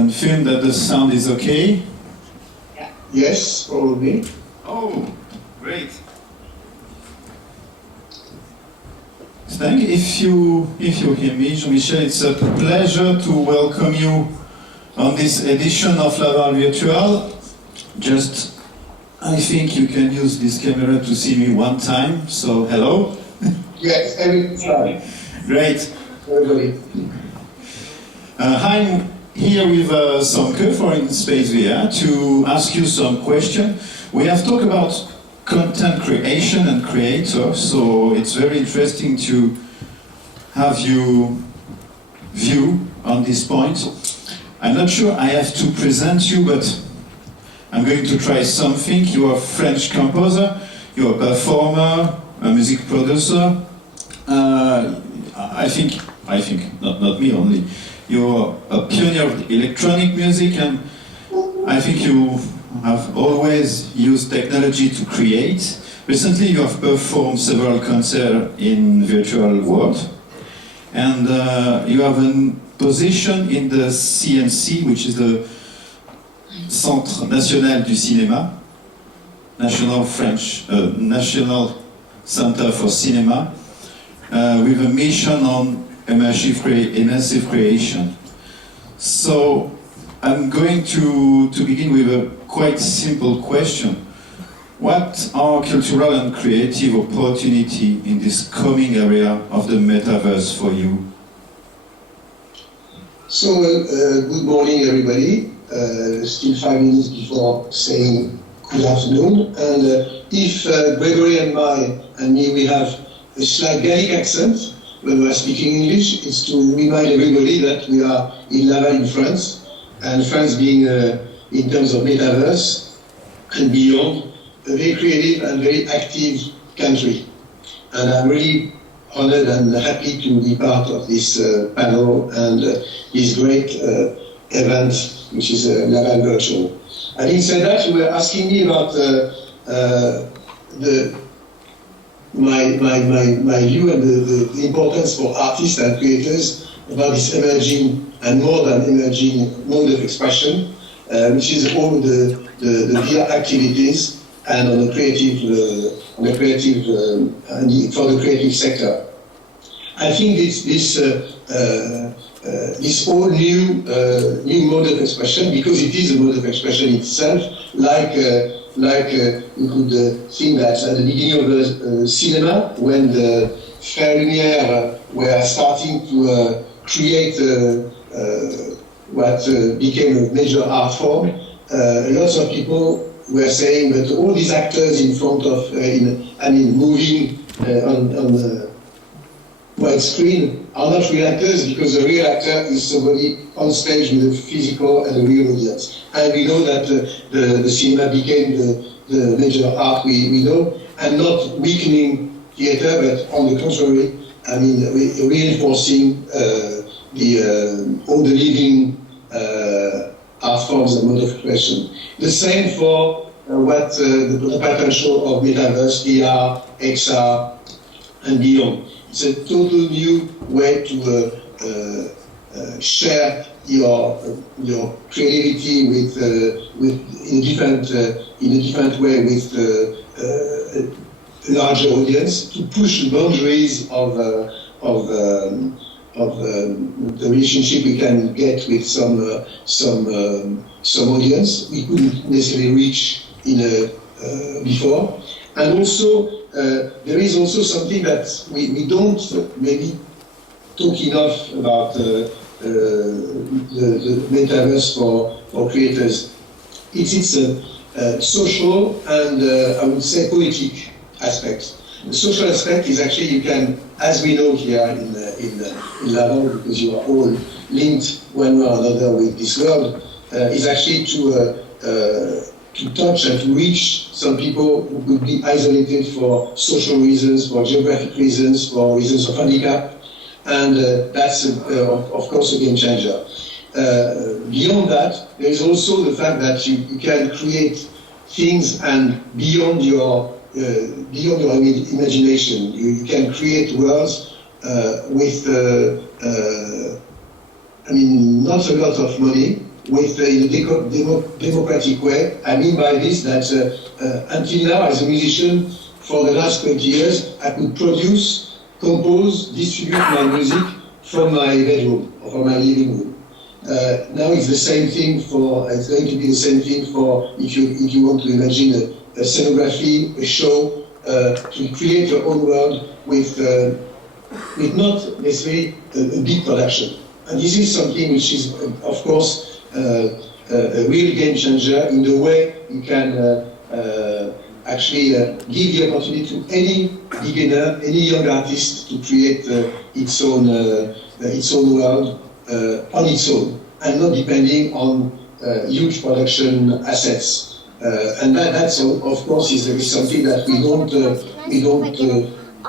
confirm that the sound is okay? Yeah. Yes, probably. Oh, great. Thank you. If you hear me, Jean Michel, it's a pleasure to welcome you on this edition of Laval Virtual. Just, I think you can use this camera to see me one time, so hello. Yes, every time. Great. Everybody. I'm here with Sonke for Space VR to ask you some questions. We have talked about content creation and creator, so it's very interesting to have you view on this point. I'm not sure I have to present you, but I'm going to try something. You are a French composer, you're a performer, a music producer. I think, not me only, you're a pioneer of electronic music, and I think you have always used technology to create. Recently you have performed several concerts in virtual world, and you have a position in the CNC, which is the Centre National du Cinéma, National Center for Cinema, with a mission on immersive creation. So I'm going to begin with a quite simple question. What are cultural and creative opportunity in this coming area of the metaverse for you? So, good morning everybody. Still 5 minutes before saying good afternoon. And if Gregory and me, we have a slight Gallic accent when we are speaking English, it's to remind everybody that we are in Laval in France, and France being, in terms of metaverse and beyond, a very creative and very active country. And I'm really honored and happy to be part of this panel and this great event, which is Laval Virtual. Having said that, you were asking me about my view and the importance for artists and creators about this emerging and more than emerging mode of expression, which is all the VR activities and on the creative, for the creative sector. I think this whole new mode of expression, because it is a mode of expression itself, like we could think that at the beginning of the cinema, when the Frères Lumière were starting to create what became a major art form, lots of people were saying that all these actors in front of, moving on the white screen are not real actors, because the real actor is somebody on stage with a physical and a real audience. And we know that the cinema became the major art we know, and not weakening theater, but on the contrary, reinforcing all the living art forms and mode of expression. The same for what the potential of metaverse, VR, XR, and beyond. It's a total new way to share your creativity in a different way with a larger audience, to push the boundaries of the relationship we can get with some audience we couldn't necessarily reach before. And also, there is also something that we don't maybe talk enough about the metaverse for creators. It's a social and I would say poetic aspect. The social aspect is actually, you can, as we know here in Laval, because you are all linked one way or another with this world, is actually to touch and to reach some people who could be isolated for social reasons, for geographic reasons, for reasons of handicap, and that's of course a game changer. Beyond that, there is also the fact that you can create things and beyond your imagination. You can create worlds with not a lot of money, in a democratic way. I mean by this that until now, as a musician, for the last 20 years, I could produce, compose, distribute my music from my bedroom or from my living room. Now it's the same thing it's going to be the same thing for if you want to imagine a scenography, a show, to create your own world with not necessarily a big production. And this is something which is, of course, a real game changer in the way you can actually give the opportunity to any beginner, any young artist to create its own world on its own, and not depending on huge production assets. And that's of course is something that we don't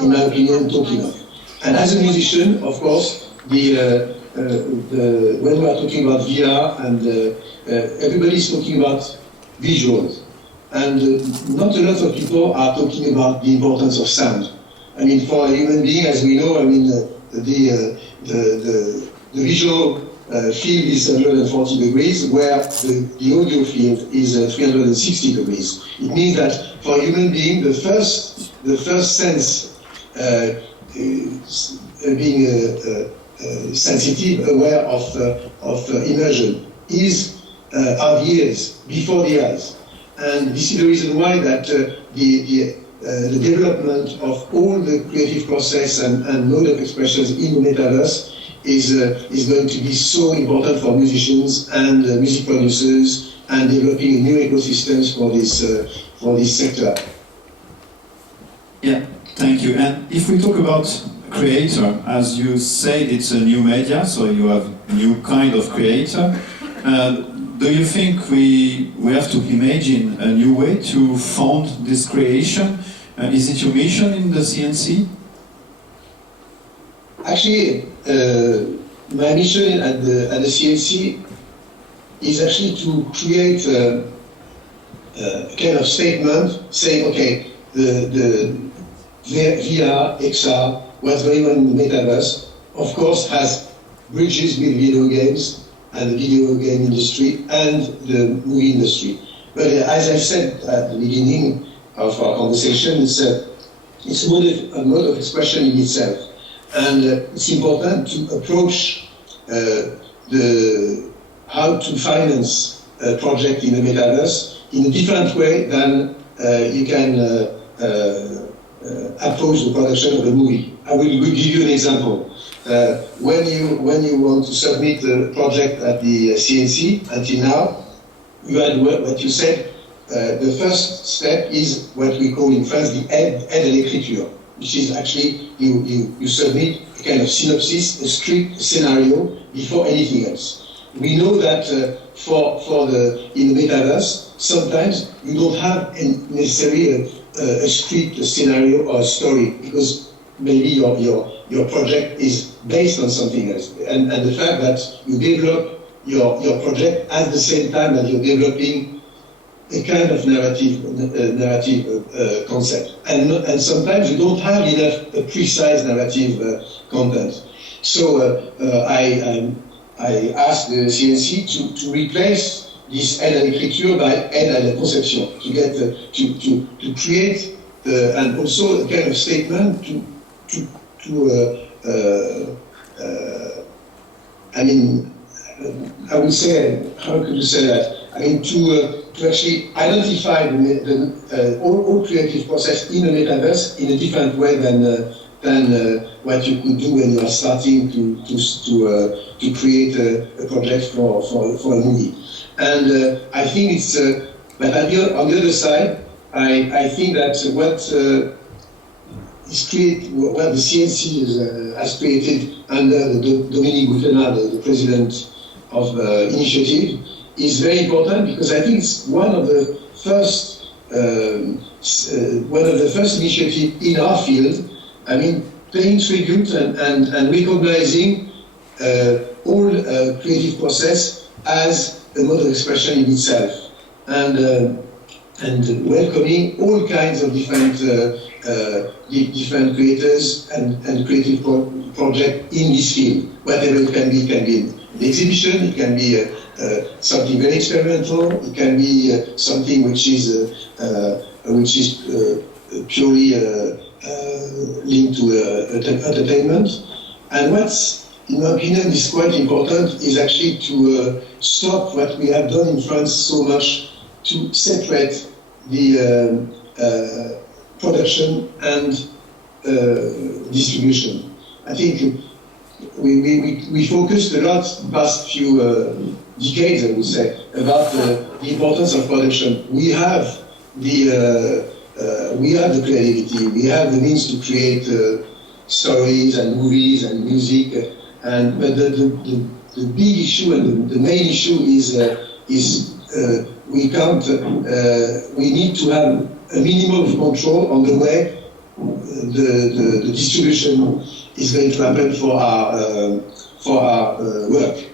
in my opinion, talk enough. And as a musician, of course, when we are talking about VR, and everybody's talking about visuals, and not a lot of people are talking about the importance of sound. I mean, for a human being, as we know, I mean, the visual field is 140 degrees, where the audio field is 360 degrees. It means that for a human being, the first sense being sensitive, aware of immersion, are the ears, before the eyes. And this is the reason why that the development of all the creative process and mode of expressions in the metaverse is going to be so important for musicians and music producers, and developing new ecosystems for this sector. Yeah, thank you. And if we talk about creator, as you said, it's a new media, so you have a new kind of creator. Do you think we have to imagine a new way to found this creation? Is it your mission in the CNC? Actually, my mission at the CNC is actually to create a kind of statement saying, okay, the VR, XR, what's going on in the metaverse, of course, has bridges with video games and the video game industry and the movie industry. But as I said at the beginning of our conversation, it's a mode of expression in itself. And it's important to approach how to finance a project in the metaverse in a different way than you can approach the production of a movie. I will give you an example. When you want to submit a project at the CNC, until now, you had what you said. The first step is what we call in France the aide à l'écriture, which is actually you submit a kind of synopsis, a script, a scenario before anything else. We know that in the metaverse, sometimes you don't have necessarily a script, a scenario, or a story, because maybe your project is based on something else. And the fact that you develop your project at the same time that you're developing a kind of narrative concept. And sometimes you don't have enough precise narrative content. So I asked the CNC to replace this aide à l'écriture by aide à la conception, to get to create and also a kind of statement I mean, I would say, how could you say that? I mean, to actually identify all creative process in the metaverse in a different way than what you could do when you are starting to create a project for a movie. And I think it's, but on the other side, I think that what the CNC has created under Dominique Boutenard, the president of the initiative, is very important, because I think it's one of the first initiatives in our field. I mean, paying tribute and recognizing all creative process as a mode of expression in itself, and welcoming all kinds of different creators and creative project in this field. Whatever it can be an exhibition, it can be something very experimental, it can be something which is purely linked to entertainment. And what's, in my opinion, is quite important is actually to stop what we have done in France so much, to separate the production and distribution. I think we focused a lot the past few decades, I would say, about the importance of production. We have the creativity, we have the means to create stories and movies and music, but the big issue and the main issue is we need to have a minimum of control on the way the distribution is going to happen for our work.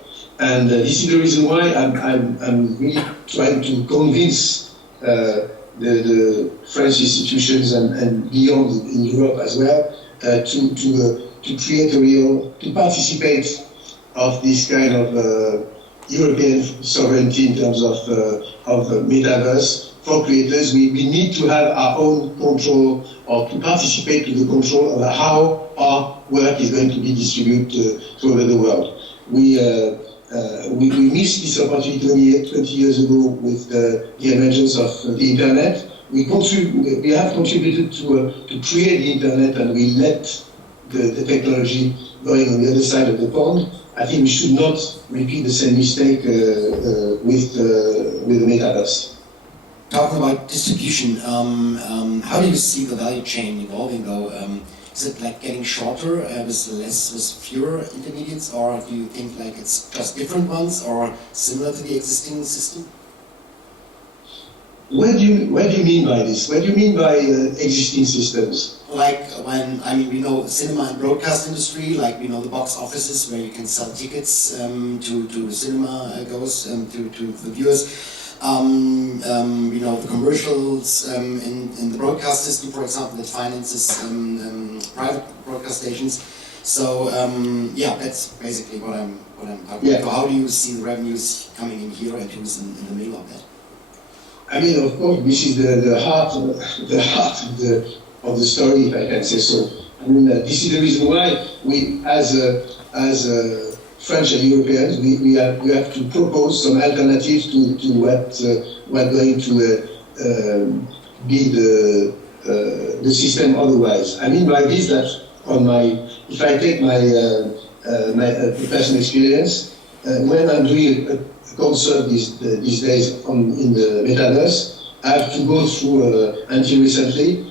And this is the reason why I'm really trying to convince the French institutions and beyond in Europe as well to create to participate of this kind of European sovereignty in terms of metaverse. For creators, we need to have our own control, or to participate to the control of how our work is going to be distributed all over the world. We missed this opportunity 20 years ago with the emergence of the internet. We have contributed to create the internet, and we let the technology going on the other side of the pond. I think we should not repeat the same mistake with the metaverse. Talking about distribution, how do you see the value chain evolving though? Is it like getting shorter with fewer intermediates, or do you think like it's just different ones or similar to the existing system? What do you mean by this? What do you mean by existing systems? Like we know cinema and broadcast industry, like we know the box offices where you can sell tickets to the cinema goers, to the viewers. The commercials in the broadcast system, for example, that finances private broadcast stations. So that's basically what I'm talking about. So how do you see the revenues coming in here, and who's in the middle of that? I mean, of course, this is the heart of the story, if I can say so. I mean, this is the reason why we, as French and Europeans, we have to propose some alternatives to what going to be the system otherwise. I mean by this that if I take my personal experience, when I'm doing a concert these days in the metaverse, I have to go through until recently,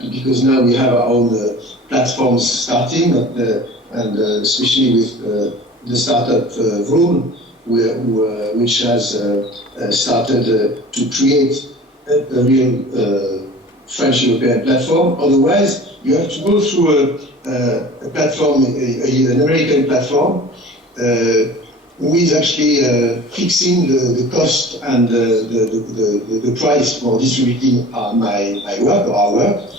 because now we have our own platforms starting, and especially with the startup Vroom, which has started to create a real French-European platform. Otherwise, you have to go through a platform, an American platform, who is actually fixing the cost and the price for distributing my work or our work,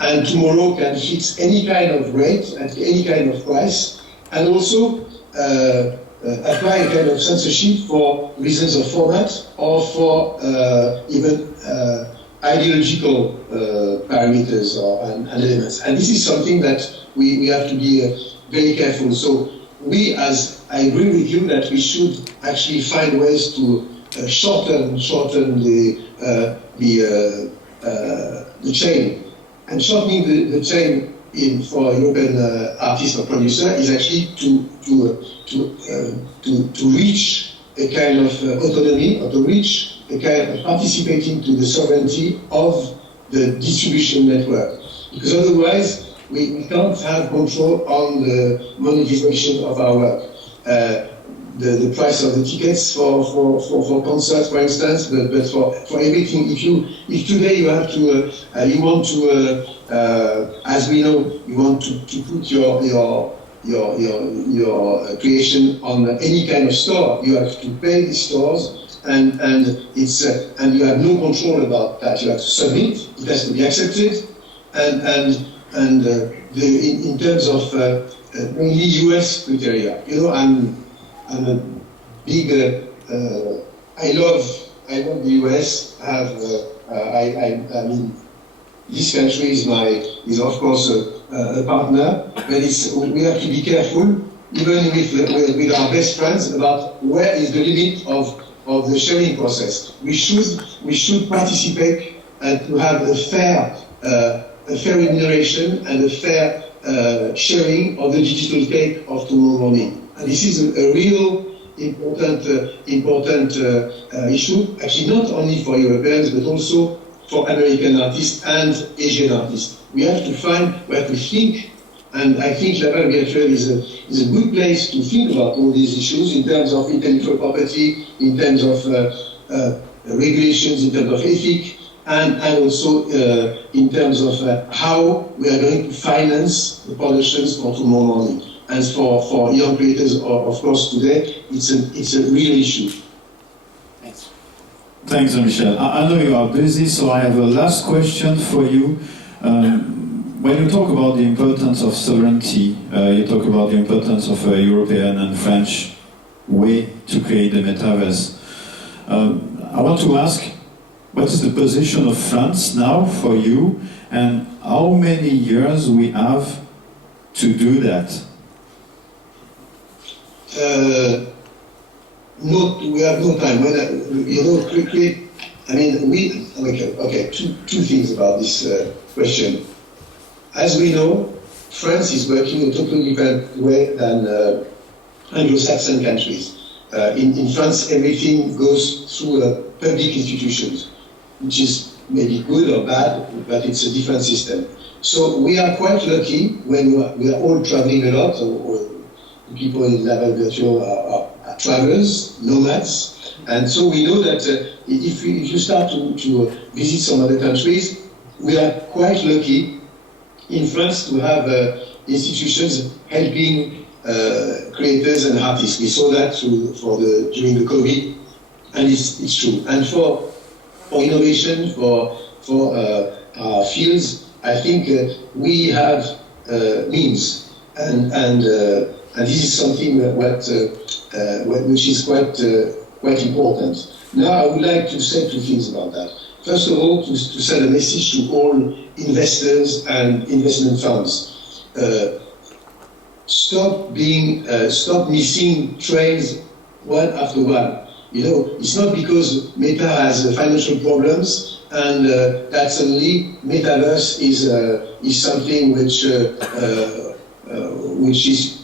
and tomorrow can fix any kind of rate at any kind of price, and also apply a kind of censorship for reasons of format or for even ideological parameters and elements. And this is something that we have to be very careful. So I agree with you that we should actually find ways to shorten the chain. And shortening the chain for a European artist or producer is actually to reach a kind of autonomy, or to reach a kind of participating to the sovereignty of the distribution network. Because otherwise, we can't have control on the monetization of our work. The price of the tickets for concerts, for instance, but for everything. If today you have to, you want to, as we know, you want to put your creation on any kind of store, you have to pay the stores, and it's and you have no control about that. You have to submit; it has to be accepted, in terms of only US criteria. You know, I'm a big, I love the US. I mean, this country is of course a partner, but we have to be careful, even with our best friends, about where is the limit of the sharing process. We should participate and to have a fair remuneration and a fair sharing of the digital cake of tomorrow morning. And this is a real important issue, actually not only for Europeans, but also for American artists and Asian artists. We have to find where to think, and I think Laval Virtual is a good place to think about all these issues in terms of intellectual property, in terms of regulations, in terms of ethics, and also in terms of how we are going to finance the productions for tomorrow morning. And for young creators, of course, today, it's a real issue. Thanks. Thanks, Jean Michel. I know you are busy, so I have a last question for you. When you talk about the importance of sovereignty, you talk about the importance of a European and French way to create the metaverse. I want to ask, what is the position of France now for you, and how many years we have to do that? We have no time. Quickly, I mean, okay, two things about this question. As we know, France is working in a totally different way than Anglo-Saxon countries. In France, everything goes through public institutions, which is maybe good or bad, but it's a different system. So we are quite lucky when we are all traveling a lot. People in Laval Virtual are travelers, nomads, and so we know that if you start to visit some other countries, we are quite lucky in France to have institutions helping creators and artists. We saw that during the COVID, and it's true. And for innovation, for our fields, I think we have means, and this is something which is quite important. Now, I would like to say two things about that. First of all, to send a message to all investors and investment funds. Stop missing trains one after one. You know, it's not because Meta has financial problems and that suddenly metaverse is something which is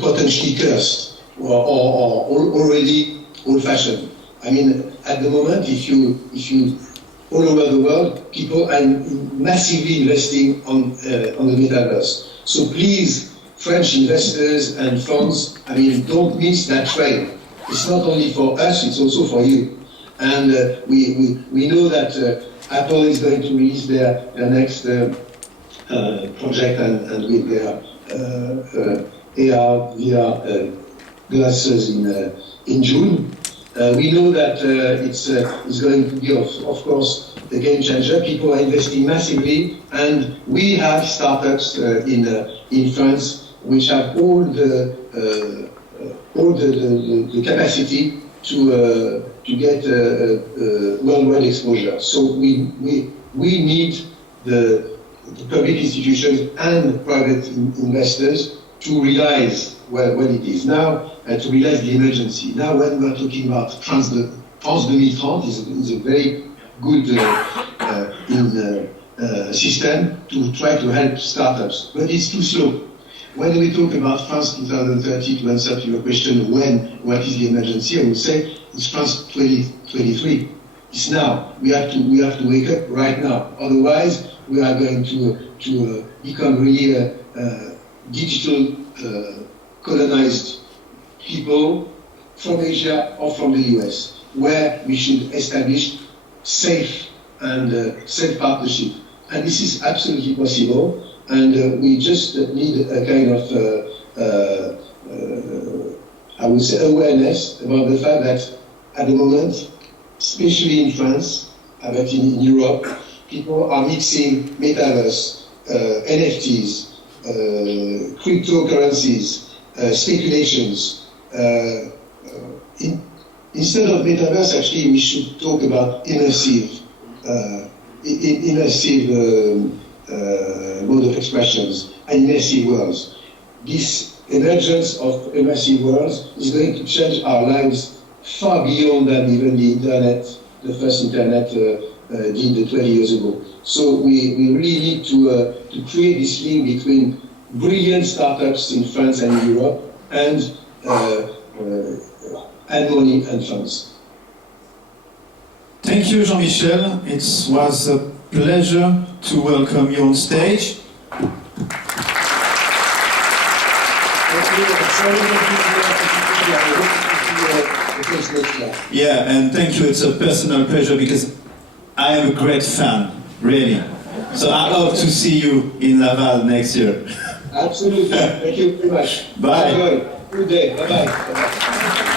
potentially cursed or already old-fashioned. I mean, at the moment, if you all over the world, people are massively investing on the metaverse. So please, French investors and funds, I mean, don't miss that train. It's not only for us, it's also for you. And we know that Apple is going to release their next project and with their AR, VR glasses in June. We know that it's going to be, of course, a game changer. People are investing massively, and we have startups in France which have all the capacity to get worldwide exposure. So we need the public institutions and private investors to realize what it is now, to realize the emergency. Now, when we are talking about France 2030 is a very good system to try to help startups, but it's too slow. When we talk about France 2030, to answer to your question, what is the emergency, I would say it's France 2023. It's now. We have to wake up right now. Otherwise, we are going to become really digital colonized people from Asia or from the US, where we should establish safe and safe partnership. And this is absolutely possible. And we just need a kind of, I would say, awareness about the fact that at the moment, especially in France, but in Europe, people are mixing metaverse, NFTs, cryptocurrencies, speculations. Instead of metaverse, actually, we should talk about immersive mode of expressions and immersive worlds. This emergence of immersive worlds is going to change our lives far beyond than even the internet, the first internet did 20 years ago. So we really need to create this link between brilliant startups in France and in Europe and money and funds. Thank you, Jean Michel. It was a pleasure to welcome you on stage. Yeah, and thank you. It's a personal pleasure because I am a great fan, really. So I hope to see you in Laval next year. Absolutely. Thank you very much. Bye. Good day. Bye-bye. Bye-bye.